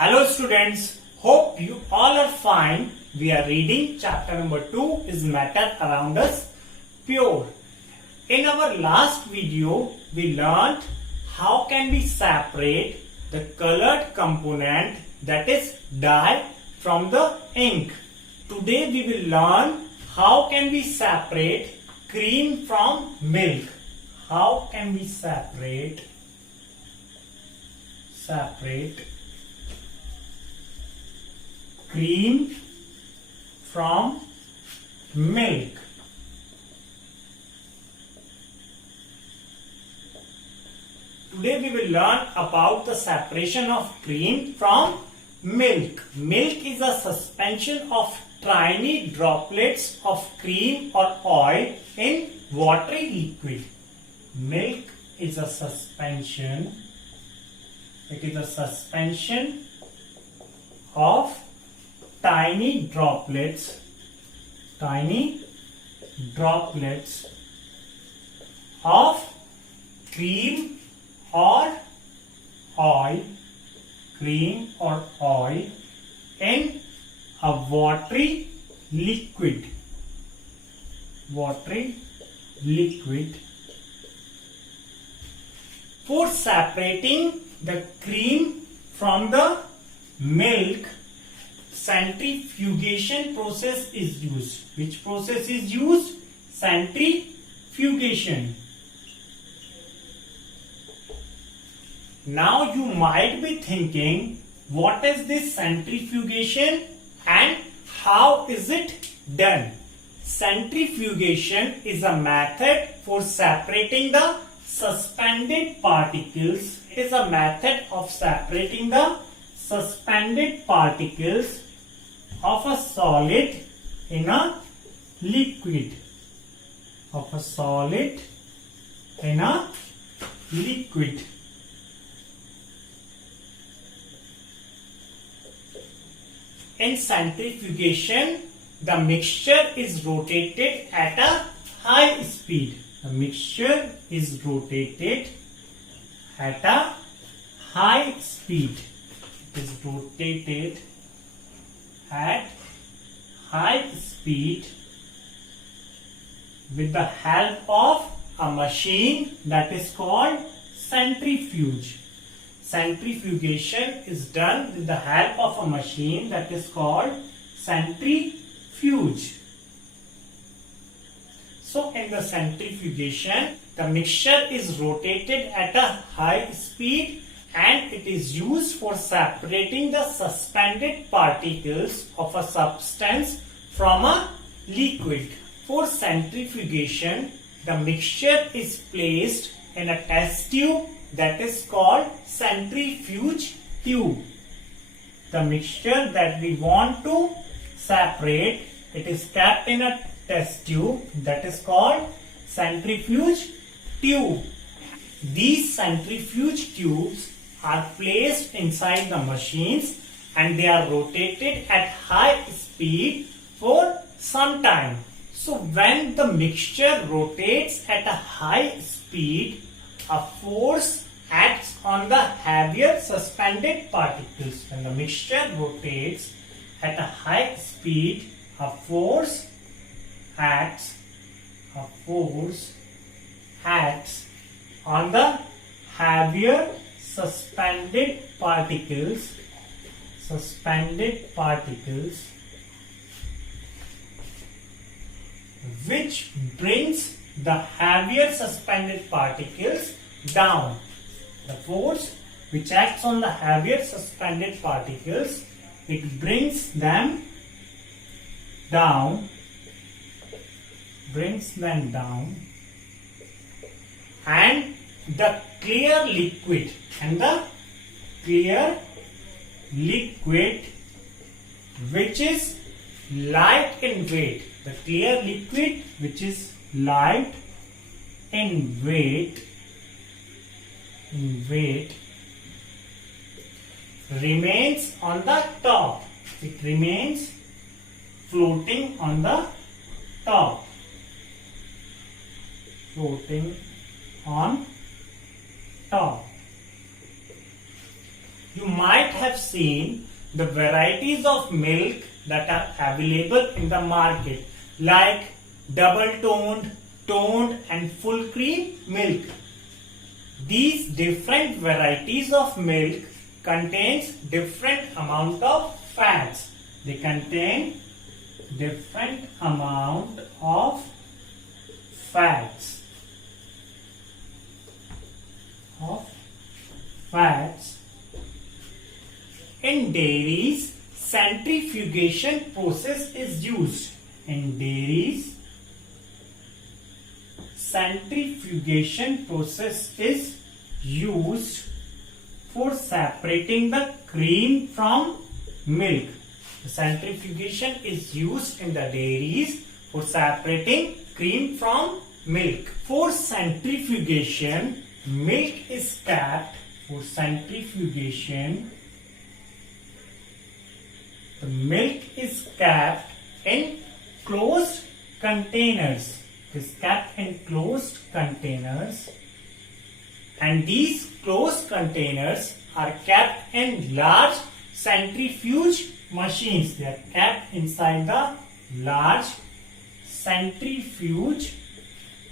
Hello students, hope you all are fine. We are reading chapter number 2 is matter around us pure. In our last video, we learned how can we separate the colored component that is dye from the ink. Today we will learn how can we separate cream from milk. How can we separate cream from milk. Today we will learn about the separation of cream from milk. Milk is a suspension of tiny droplets of cream or oil in watery liquid. Milk is a suspension. It is a suspension of tiny droplets of cream or oil in a watery liquid. For separating the cream from the milk, centrifugation process is used. Which process is used? Centrifugation. Now you might be thinking, what is this centrifugation and how is it done? Centrifugation is a method for separating the suspended particles. It is a method of separating the suspended particles of a solid in a liquid. In centrifugation, the mixture is rotated at a high speed. The mixture is rotated at a high speed. It is rotated at high speed with the help of a machine that is called centrifuge. Centrifugation is done with the help of a machine that is called centrifuge. So in the centrifugation, the mixture is rotated at a high speed and it is used for separating the suspended particles of a substance from a liquid. For centrifugation, the mixture is placed in a test tube that is called centrifuge tube. The mixture that we want to separate, it is kept in a test tube that is called centrifuge tube. These centrifuge tubes are placed inside the machines and they are rotated at high speed for some time. So when the mixture rotates at a high speed, a force acts on the heavier suspended particles. When the mixture rotates at a high speed, a force acts on the heavier suspended particles which brings the heavier suspended particles down. The force which acts on the heavier suspended particles, it brings them down, and the clear liquid which is light in weight, the clear liquid which is light in weight remains on the top. It remains floating on the top. you might have seen the varieties of milk that are available in the market, like double toned, toned and full cream milk. These different varieties of milk contains different amount of fats. They contain different amount of fats. In dairies, centrifugation process is used. In dairies, centrifugation process is used for separating the cream from milk. The centrifugation is used in the dairies for separating cream from milk. For centrifugation, milk is kept. For centrifugation, the milk is kept in closed containers. It is kept in closed containers, and these closed containers are kept in large centrifuge machines. They are kept inside the large centrifuge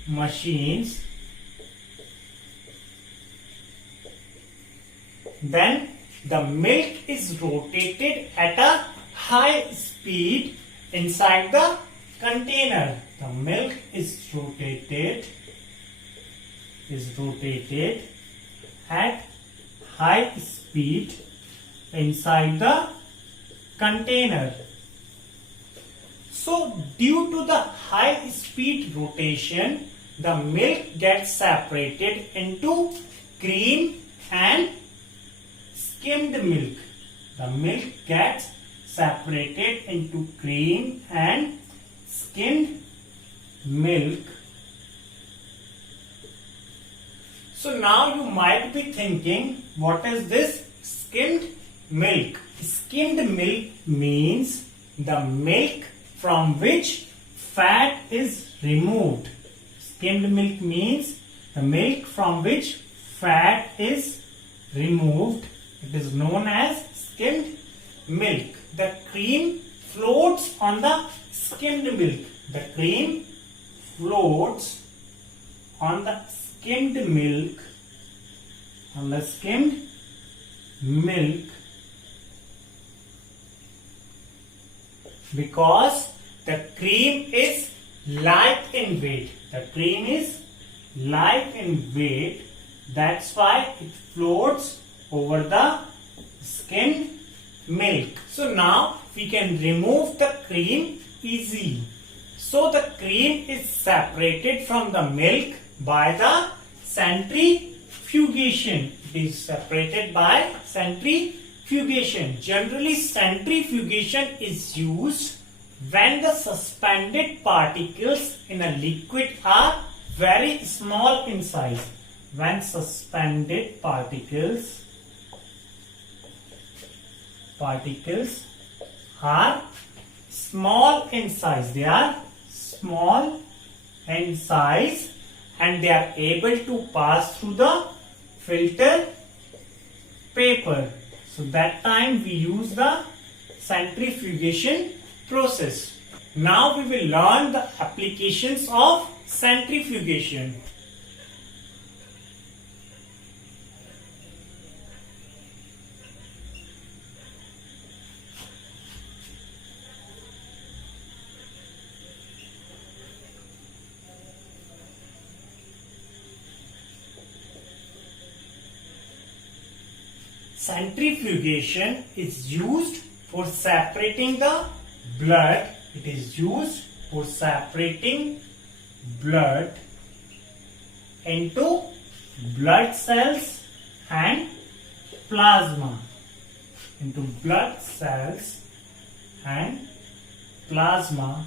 machines. Then the milk is rotated at a high speed inside the container. The milk is rotated at high speed inside the container. So due to the high speed rotation, the milk gets separated into cream and skimmed milk. The milk gets separated into cream and skimmed milk. So now you might be thinking, what is this skimmed milk? Skimmed milk means the milk from which fat is removed. Skimmed milk means the milk from which fat is removed. It is known as skimmed milk. The cream floats on the skimmed milk. The cream floats on the skimmed milk. Because the cream is light in weight. The cream is light in weight. That's why it floats over the skimmed milk. So now we can remove the cream easily. So the cream is separated from the milk by the centrifugation. It is separated by centrifugation. Generally, centrifugation is used when the suspended particles in a liquid are very small in size. When suspended particles are small in size. They are small in size and they are able to pass through the filter paper. So that time we use the centrifugation process. Now we will learn the applications of centrifugation. Centrifugation is used for separating the blood. It is used for separating blood into blood cells and plasma. Into blood cells and plasma.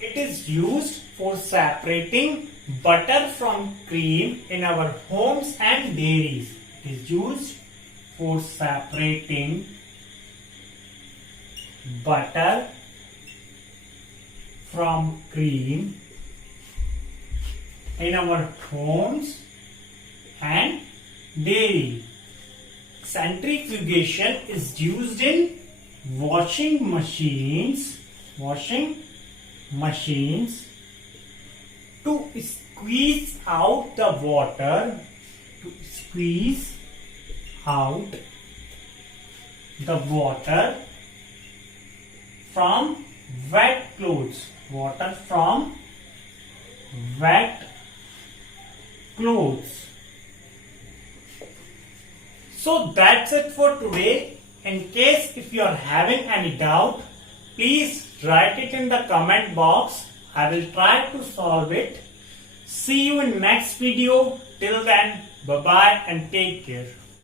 It is used for separating butter from cream in our homes and dairies. It is used for separating butter from cream in our homes and dairy. Centrifugation is used in washing machines to squeeze out the water, from wet clothes. So that's it for today. In case if you are having any doubt, please write it in the comment box. I will try to solve it. See you in next video. Till then, bye bye and take care.